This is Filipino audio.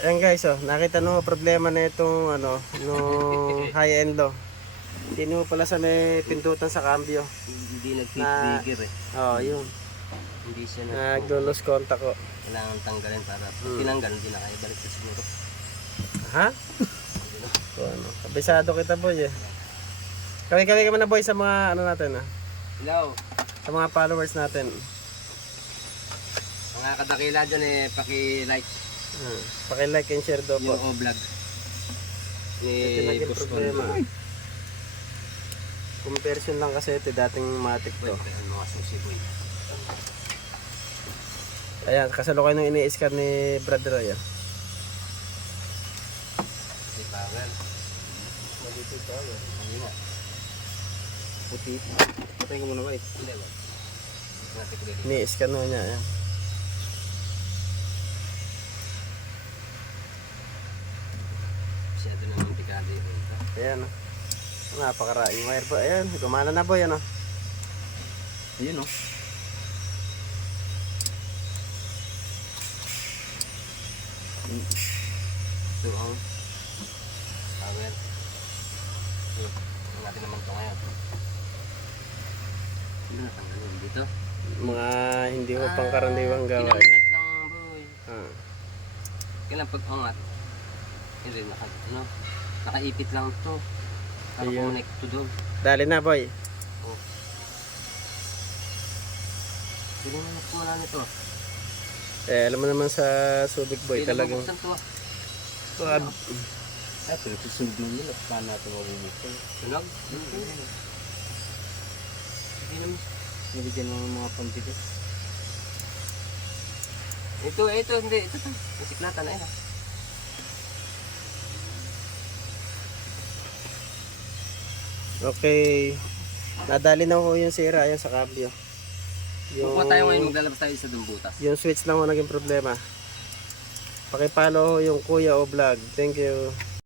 Ayan guys, oh, nakita nyo problema na itong ano, nung high-end low. Hindi nyo pala sa may pindutan sa cambio. Hindi Na, nag-trigger eh. yun. Hindi siya Nag-lose contact ko. kailangan tanggalin para pag tinanggal, hindi na kayo balik sa siguro. Ha? So, ano, kabisado kita boy eh. Kami ka na boy sa mga ano natin ah. Hello. Sa mga followers natin. Mga kadakila dyan eh, paki-like Paki-like and share daw po. yung O-vlog. Ito naging Boss problema. Kondo. Comparison lang kasi ito dating matic to. Mga susi boy. Ayan, kasalukuyan nung ini-scan ni Brad Roy. Kasi power. Malito power. Hindi nga. Puti. Patay ko muna ba eh. Hindi ba? Natin ko dito. Ini-scan nung niya. Ayan. Masyado naman pikado yung ito. Ayan. Napakaraing wire po. Ayan, gumana na boy. Ano? Ayun o. Ito ang power. Tingnan natin naman ito ngayon. Sino natanggalin dito? Mga hindi ko pangkaraniwang gawain. Kinamit lang boy. Kailan pag-angat? Hindi, nakaipit lang ito. Ayun. Nakakonect to doon. Dali na boy. Oh. Hindi naman nagsimula nito. Eh, alam mo naman sa Subic boy talagang. Bubuksan to. Ay, pero susunod mo nila. Paano natin mabubuksan? Sunog? Hindi naman. Nabigyan mo ng mga pambigay. Ito, hindi. Ito. Nasiklatan na yun. Okay. Nadali na ko yung sira. Ayan sa cambio. Kukuha tayo ngayon, maglalabas tayo sa dumbutas. Yung switch lang mo naging problema. Pakipalo yung Kuya O Vlog. Thank you.